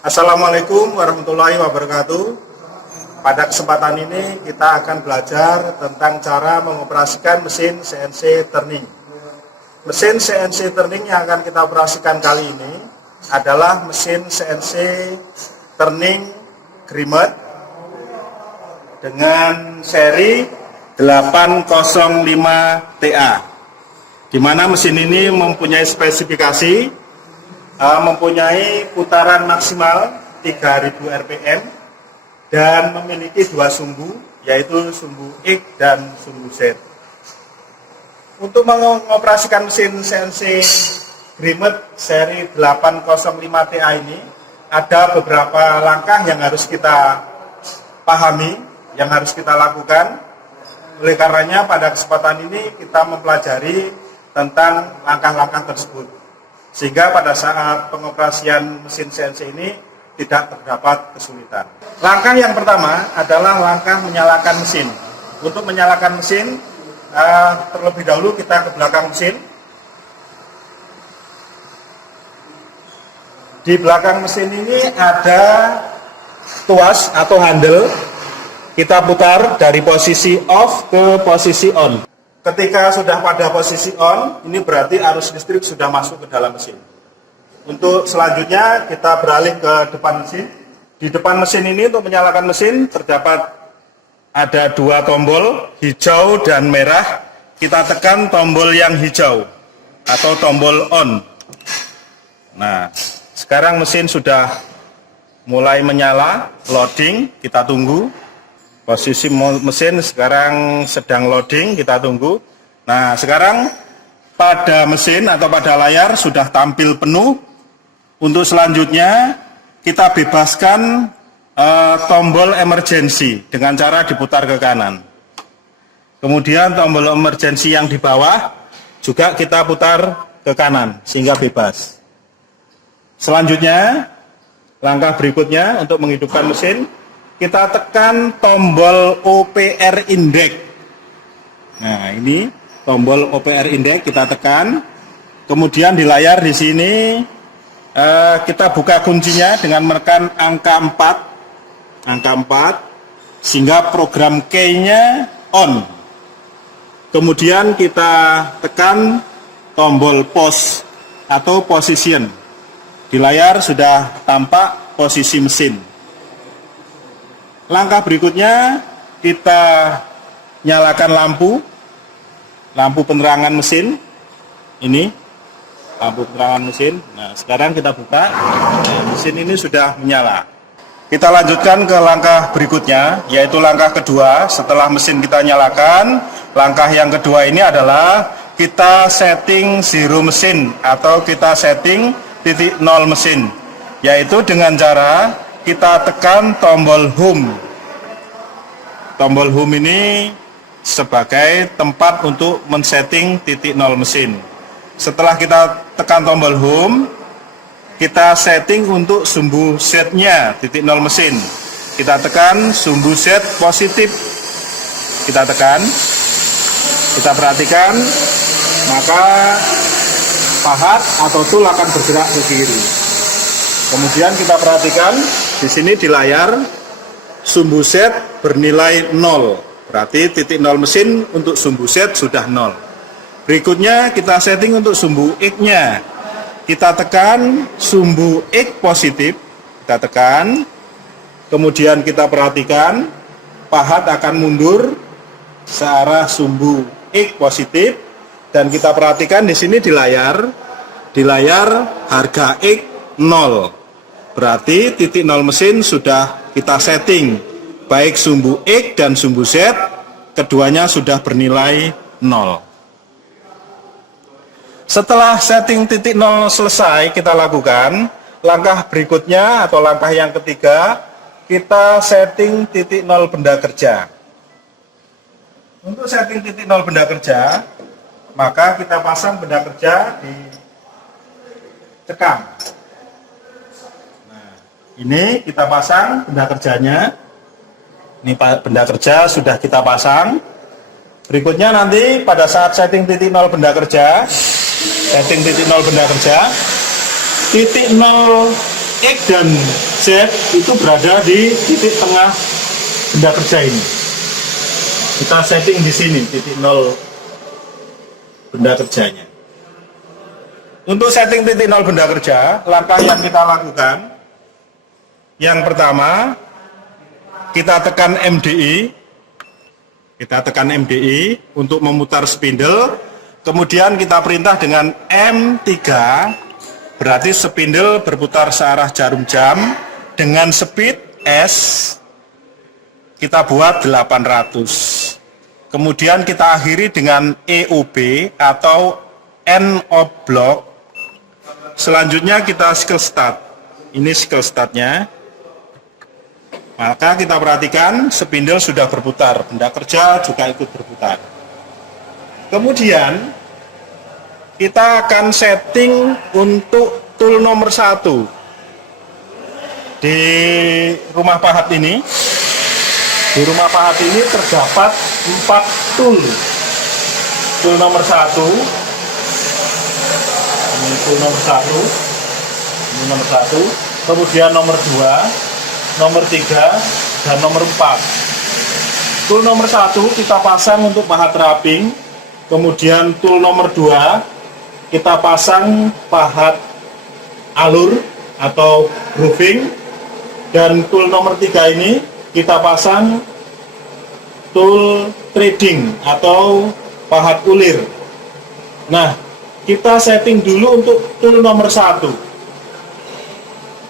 Assalamualaikum warahmatullahi wabarakatuh. Pada kesempatan ini kita akan belajar tentang cara mengoperasikan mesin CNC turning. Mesin CNC turning yang akan kita operasikan kali ini adalah mesin CNC turning Grimet dengan seri 805TA, di mana mesin ini mempunyai spesifikasi mempunyai putaran maksimal 3000 rpm dan memiliki dua sumbu, yaitu sumbu X dan sumbu Z. Untuk mengoperasikan mesin CNC Grimet seri 805TA ini ada beberapa langkah yang harus kita pahami, yang harus kita lakukan. Oleh karenanya pada kesempatan ini kita mempelajari tentang langkah-langkah tersebut, sehingga pada saat pengoperasian mesin CNC ini tidak terdapat kesulitan. Langkah yang pertama adalah langkah menyalakan mesin. Untuk menyalakan mesin, terlebih dahulu kita ke belakang mesin. Di belakang mesin ini ada tuas atau handle. Kita putar dari posisi off ke posisi on. Ketika sudah pada posisi on, ini berarti arus listrik sudah masuk ke dalam mesin. Untuk selanjutnya kita beralih ke depan mesin. Di depan mesin ini untuk menyalakan mesin terdapat ada dua tombol, hijau dan merah. Kita tekan tombol yang hijau atau tombol on. Nah, sekarang mesin sudah mulai menyala, loading, kita tunggu. Posisi mesin sekarang sedang loading, kita tunggu. Nah, sekarang pada mesin atau pada layar sudah tampil penuh. Untuk selanjutnya kita bebaskan tombol emergency dengan cara diputar ke kanan. Kemudian tombol emergency yang di bawah juga kita putar ke kanan sehingga bebas. Selanjutnya, langkah berikutnya untuk menghidupkan mesin, kita tekan tombol OPR index. Nah, ini tombol OPR index kita tekan. Kemudian di layar di sini kita buka kuncinya dengan menekan angka 4 sehingga program key-nya on. Kemudian kita tekan tombol pause atau position. Di layar sudah tampak posisi mesin. Langkah berikutnya kita nyalakan lampu penerangan mesin. Ini lampu penerangan mesin. Nah, sekarang kita buka, mesin ini sudah menyala. Kita lanjutkan ke langkah berikutnya, yaitu langkah kedua. Setelah mesin kita nyalakan, langkah yang kedua ini adalah kita setting zero mesin atau kita setting titik nol mesin, yaitu dengan cara kita tekan tombol home. Tombol home ini sebagai tempat untuk men-setting titik nol mesin. Setelah kita tekan tombol home, kita setting untuk sumbu Z-nya titik nol mesin. Kita tekan sumbu Z positif. Kita tekan. Kita perhatikan, maka pahat atau tool akan bergerak ke kiri. Kemudian kita perhatikan di sini di layar sumbu Z bernilai 0. Berarti titik nol mesin untuk sumbu Z sudah 0. Berikutnya kita setting untuk sumbu X-nya. Kita tekan sumbu X positif. Kita tekan. Kemudian kita perhatikan pahat akan mundur searah sumbu X positif. Dan kita perhatikan di sini di layar harga X 0. Berarti titik nol mesin sudah kita setting, baik sumbu X dan sumbu Z, keduanya sudah bernilai 0. Setelah setting titik nol selesai kita lakukan, langkah berikutnya atau langkah yang ketiga, kita setting titik nol benda kerja. Untuk setting titik nol benda kerja, maka kita pasang benda kerja di cekam. Nah, ini kita pasang benda kerjanya. Ini benda kerja sudah kita pasang. Berikutnya nanti pada saat setting titik nol benda kerja, titik nol X dan Z itu berada di titik tengah benda kerja ini. Kita setting di sini, titik 0 benda kerjanya. Untuk setting titik 0 benda kerja, langkah yang kita lakukan, yang pertama, kita tekan MDI. Kita tekan MDI untuk memutar spindle. Kemudian kita perintah dengan M3, berarti spindle berputar searah jarum jam dengan speed S. Kita buat 800. Kemudian kita akhiri dengan EOB atau end of block. Selanjutnya kita skill start. Ini skill startnya. Maka kita perhatikan spindle sudah berputar, benda kerja juga ikut berputar. Kemudian kita akan setting untuk tool nomor 1 di rumah pahat ini. Di rumah pahat ini terdapat 4 tool. Tool nomor 1, ini tool nomor 1, ini nomor 1, kemudian nomor 2, nomor 3, dan nomor 4. Tool nomor 1 kita pasang untuk pahat wrapping. Kemudian tool nomor 2 kita pasang pahat alur atau grooving. Dan tool nomor 3 ini kita pasang tool threading atau pahat ulir. Nah, kita setting dulu untuk tool nomor 1.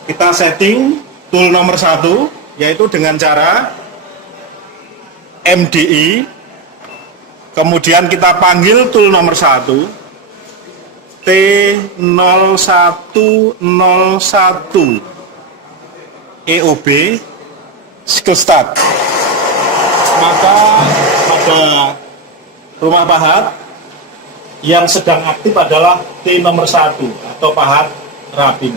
Kita setting tool nomor 1 yaitu dengan cara MDI, kemudian kita panggil tool nomor 1 T0101 EOB skill start. Maka pada rumah pahat yang sedang aktif adalah T nomor 1 atau pahat wrapping.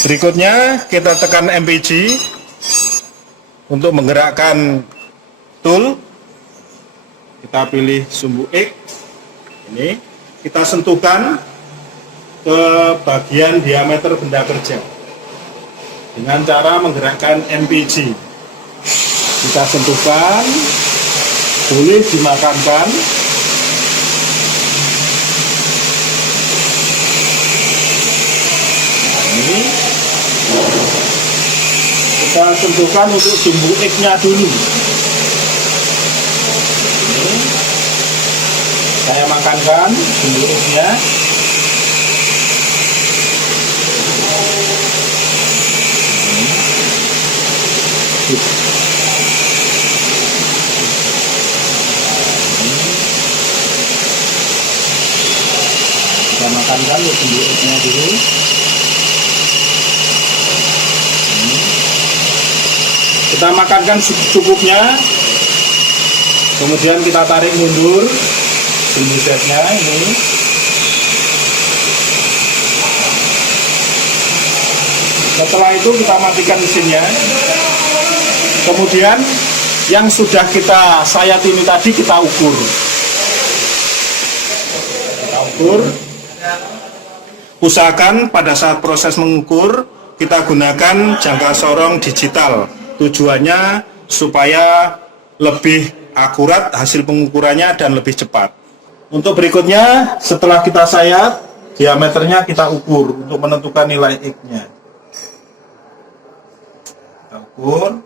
Berikutnya kita tekan MPG untuk menggerakkan tool. Kita pilih sumbu X. Ini kita sentuhkan ke bagian diameter benda kerja dengan cara menggerakkan MPG. Kita sentuhkan, boleh dimakamkan. Ini kita sentuhkan untuk sumbu X-nya dulu. Ini saya makankan sumbu X-nya. Kita makankan sumbu X-nya dulu. Kita makankan secukupnya, kemudian kita tarik mundur sumbu Z-nya ini. Setelah itu kita matikan mesinnya. Kemudian yang sudah kita sayat ini tadi kita ukur. Kita ukur. Usahakan pada saat proses mengukur kita gunakan jangka sorong digital. Tujuannya supaya lebih akurat hasil pengukurannya dan lebih cepat. Untuk berikutnya, setelah kita sayat, diameternya kita ukur untuk menentukan nilai X-nya. Kita ukur.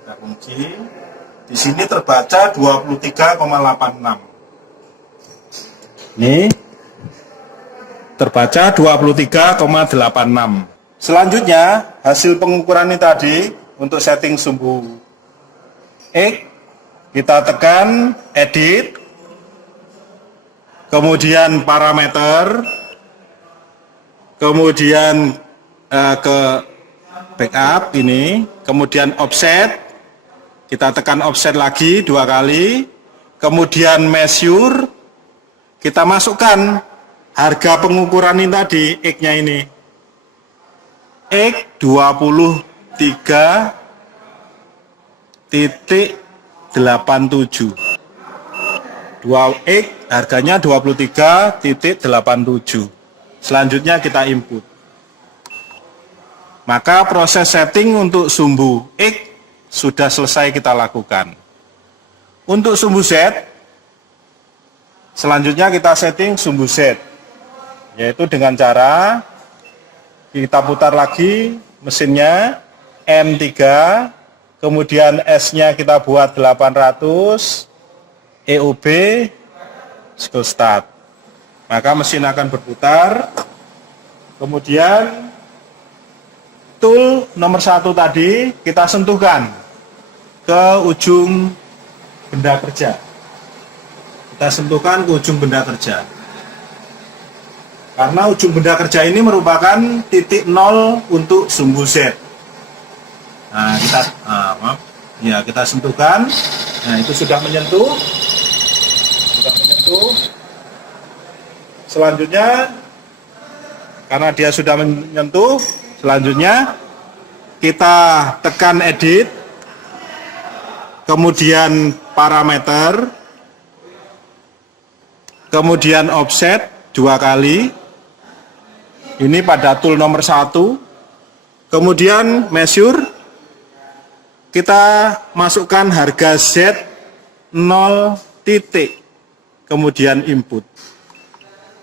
Kita kunci. Di sini terbaca 23,86. Nih. Terbaca 23,86. Selanjutnya hasil pengukuran ini tadi untuk setting sumbu X, kita tekan edit, kemudian parameter, kemudian ke backup ini, kemudian offset, kita tekan offset lagi 2 kali, kemudian measure, kita masukkan harga pengukuran ini tadi, X-nya ini. X 23,87. 2X harganya 23.87. Selanjutnya kita input. Maka proses setting untuk sumbu X sudah selesai kita lakukan. Untuk sumbu Z, selanjutnya kita setting sumbu Z, yaitu dengan cara kita putar lagi mesinnya M3, kemudian S-nya kita buat 800, EOB, skill start. Maka mesin akan berputar, kemudian tool nomor 1 tadi kita sentuhkan ke ujung benda kerja. Kita sentuhkan ke ujung benda kerja. Karena ujung benda kerja ini merupakan titik 0 untuk sumbu Z. Nah, kita sentuhkan. Nah, itu sudah menyentuh. Selanjutnya, karena dia sudah menyentuh, selanjutnya kita tekan edit, kemudian parameter, kemudian offset 2 kali. Ini pada tool nomor 1. Kemudian measure, kita masukkan harga Z 0 titik, kemudian input.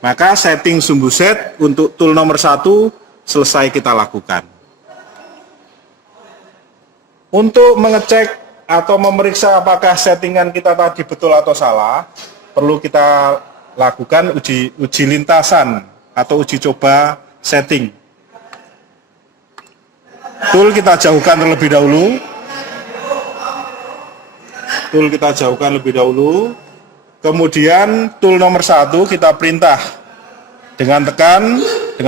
Maka setting sumbu Z untuk tool nomor 1 selesai kita lakukan. Untuk mengecek atau memeriksa apakah settingan kita tadi betul atau salah, perlu kita lakukan uji lintasan atau uji coba setting. Tool kita jauhkan terlebih dahulu. Kemudian tool nomor 1 kita perintah dengan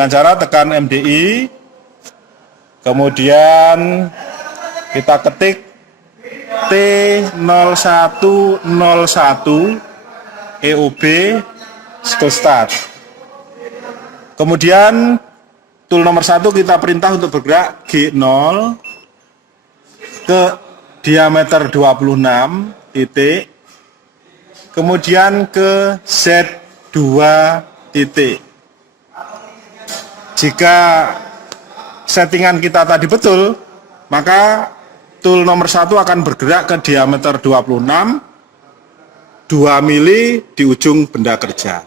cara tekan MDI. Kemudian kita ketik T0101 EOB skill start. Kemudian tool nomor 1 kita perintah untuk bergerak G0 ke diameter 26 titik, kemudian ke Z2 titik. Jika settingan kita tadi betul, maka tool nomor 1 akan bergerak ke diameter 26, 2 mili di ujung benda kerja.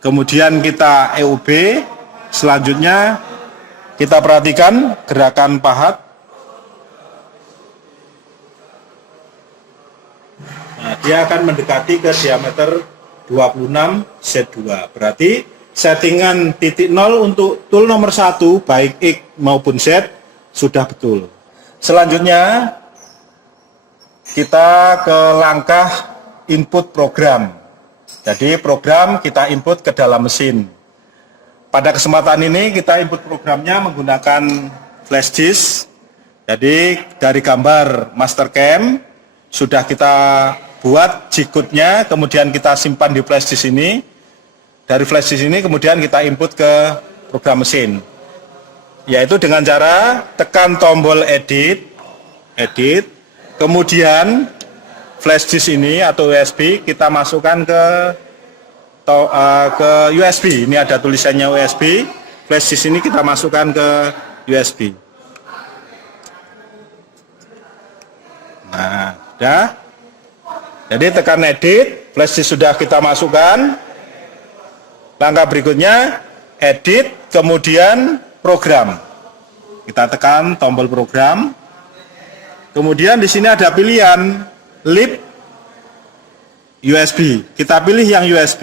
Kemudian kita EUB, selanjutnya kita perhatikan gerakan pahat. Nah, dia akan mendekati ke diameter 26 Z2. Berarti settingan titik 0 untuk tool nomor 1 baik X maupun Z sudah betul. Selanjutnya kita ke langkah input program. Jadi program kita input ke dalam mesin. Pada kesempatan ini kita input programnya menggunakan flash disk. Jadi dari gambar Mastercam sudah kita buat G-code-nya, kemudian kita simpan di flash disk ini. Dari flash disk ini kemudian kita input ke program mesin. Yaitu dengan cara tekan tombol edit, kemudian flash disk ini atau USB kita masukkan ke USB. Ini ada tulisannya USB. Flash disk ini kita masukkan ke USB. Nah, sudah. Jadi tekan edit, flash disk sudah kita masukkan. Langkah berikutnya edit, kemudian program. Kita tekan tombol program. Kemudian di sini ada pilihan lip USB. Kita pilih yang USB.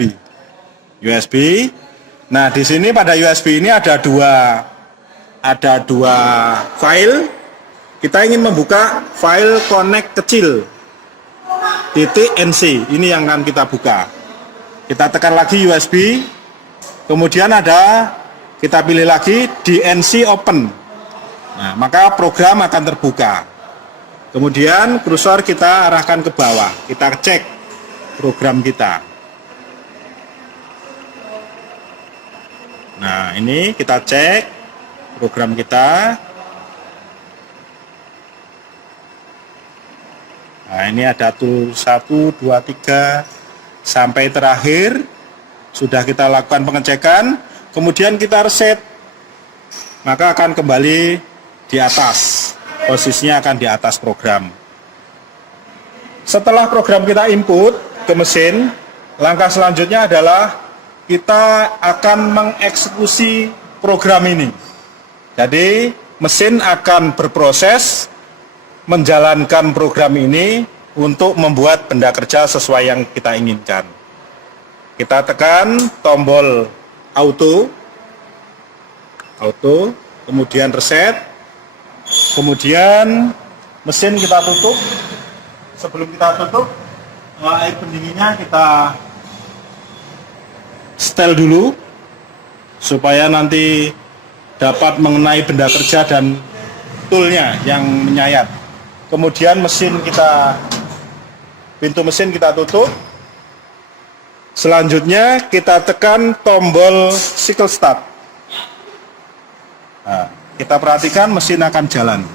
Nah, di sini pada USB ini ada dua file. Kita ingin membuka file connect kecil .nc. Ini yang akan kita buka. Kita tekan lagi USB. Kemudian kita pilih lagi DNC open. Nah, maka program akan terbuka. Kemudian kursor kita arahkan ke bawah. Kita cek program kita. Nah, ini kita cek program kita. Nah, ini ada tool 1, 2, 3 sampai terakhir. Sudah kita lakukan pengecekan, kemudian kita reset, maka akan kembali di atas, posisinya akan di atas program. Setelah program kita input ke mesin, langkah selanjutnya adalah kita akan mengeksekusi program ini. Jadi mesin akan berproses menjalankan program ini untuk membuat benda kerja sesuai yang kita inginkan. Kita tekan tombol auto, kemudian reset, kemudian mesin kita tutup. Sebelum kita tutup, air pendinginnya kita setel dulu supaya nanti dapat mengenai benda kerja dan toolnya yang menyayat. Kemudian pintu mesin kita tutup. Selanjutnya kita tekan tombol cycle start. Nah, kita perhatikan mesin akan jalan.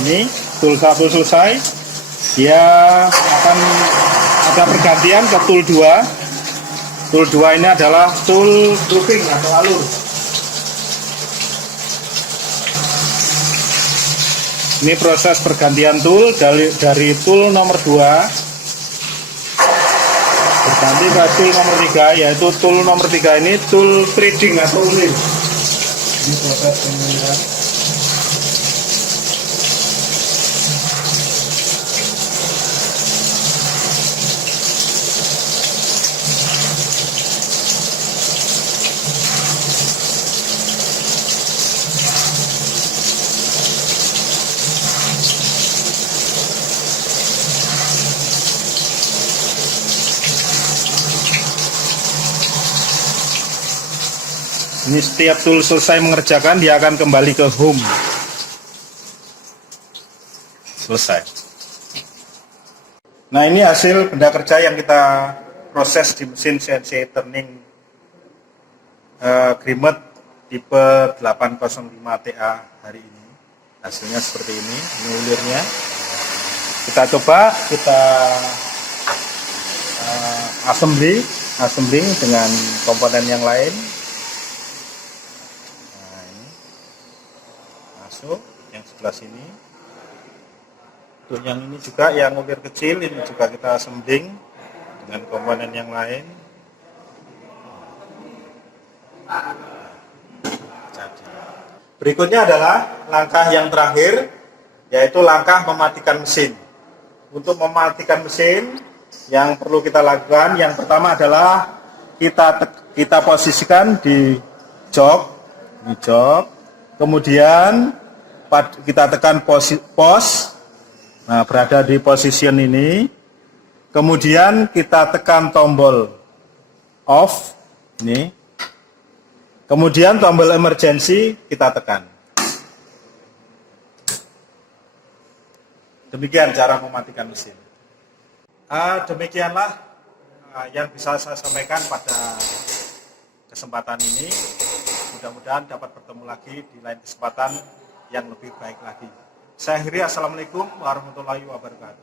Ini tool 1 selesai, dia akan ada pergantian ke tool 2. Tool 2 ini adalah tool grooving atau alur. Ini proses pergantian tool dari tool nomor 2 berganti ke tool nomor 3, yaitu tool nomor 3 ini tool threading atau ulir. Ini proses pemilihan. Ini setiap tool selesai mengerjakan, dia akan kembali ke home. Selesai. Nah, ini hasil benda kerja yang kita proses di mesin CNC Turning Grimet tipe 805 TA hari ini. Hasilnya seperti ini ulirnya. Kita coba, kita assembling dengan komponen yang lain. Yang sebelah sini, untuk yang ini juga yang ulir kecil, ini juga kita assembling dengan komponen yang lain. Jadi, berikutnya adalah langkah yang terakhir, yaitu langkah mematikan mesin. Untuk mematikan mesin, yang perlu kita lakukan, yang pertama adalah kita posisikan di jok, kemudian kita tekan pos, nah berada di position ini, kemudian kita tekan tombol off, ini, kemudian tombol emergency kita tekan. Demikian cara mematikan mesin. Demikianlah yang bisa saya sampaikan pada kesempatan ini. Mudah-mudahan dapat bertemu lagi di lain kesempatan yang lebih baik lagi. Saya akhiri, assalamualaikum warahmatullahi wabarakatuh.